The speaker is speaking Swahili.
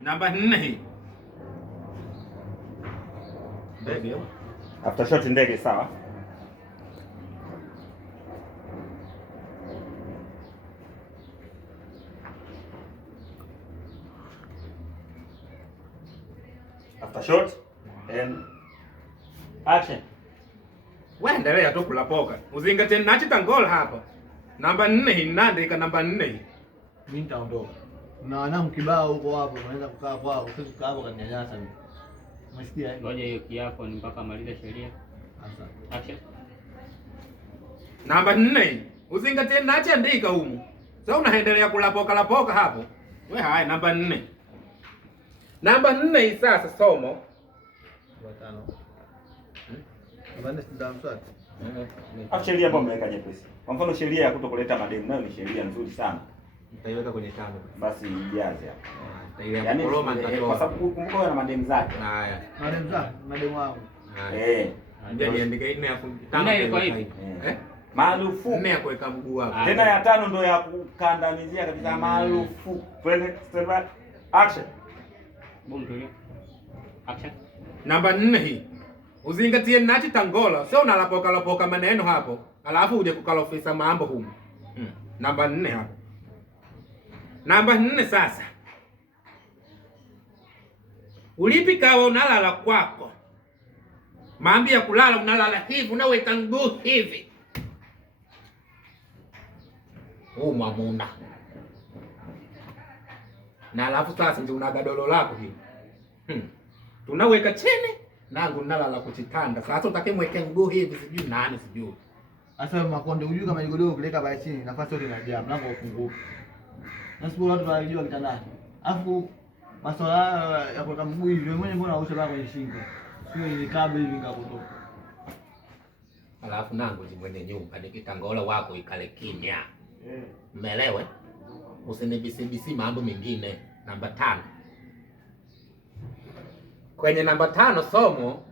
Namba 4 hii. Ndege. After shot ndege, sawa. After shot and action. Wewe endelea tu kulapoka. Uzingatie nachita goal hapa. Namba 4 hii naandika namba 4 hii. Mimi nitaondoka. Na wanangu kibao huko hapo, unaweza kukaa kwao, usiku kaa hapo kaninyanyasa mimi. Umesikia eh? Ngoja hiyo kiapo ni mpaka malize sheria. Sasa. Action. Namba 4 hii. Uzingatie nachoandika humu. Sasa unaendelea kulapoka lapoka hapo. Wewe haya namba 4. Namba 4 hii sasa somo. Watano. Namba 4 ndio mswati. Sheria ambayo mmeweka nyepesi. Kwa mfano sheria ya kutokuleta mademu nayo ni sheria nzuri sana. Nitaiweka kwenye tano. Basi ijaze hapo. Yaani kwa sababu kumbuka wewe na mademu zake. Haya. Mademu zake, mademu wangu. Ndio niandike 4 hapo. 5 kwa hivi. Maarufu 4 ya kuweka mguu hapo. Tena ya 5 ndio ya kukandamizia kabisa maarufu. Twende step back. Action. Boom tulia. Action. Namba 4 hii. Uzingatie nachita ngola, sio unalapoka lapoka maneno hapo. Alafu uje kukalofisa mambo humu. Namba 4 hapo. Namba 4 sasa. Ulipi kawa unalala kwako. Maambi ya kulala unalala hivi, unaweka mguu hivi. Mamuna. Na alafu sasa ndio unagadolo lako hivi. Tunaweka chini, nangu nalala kuchitanda. Sasa utakemweke mguu hivi sijui nani sijui. Sasa makonde hujui kama godoro kuleka pale chini, nafasi yote inajaa, mlango ufunguke. Nasibu watu wanajua kitandani. Alafu masuala ya kuweka mguu hivi, mwenye mbona ausha baba kwenye shingo. Sio ni kabla hivi ngakutoka. Alafu nangu ni mwenye nyumba nikitangola wako ikale kimya. Umeelewa? Usinibisi mambo mengine. Namba 5. Kwenye namba 5 somo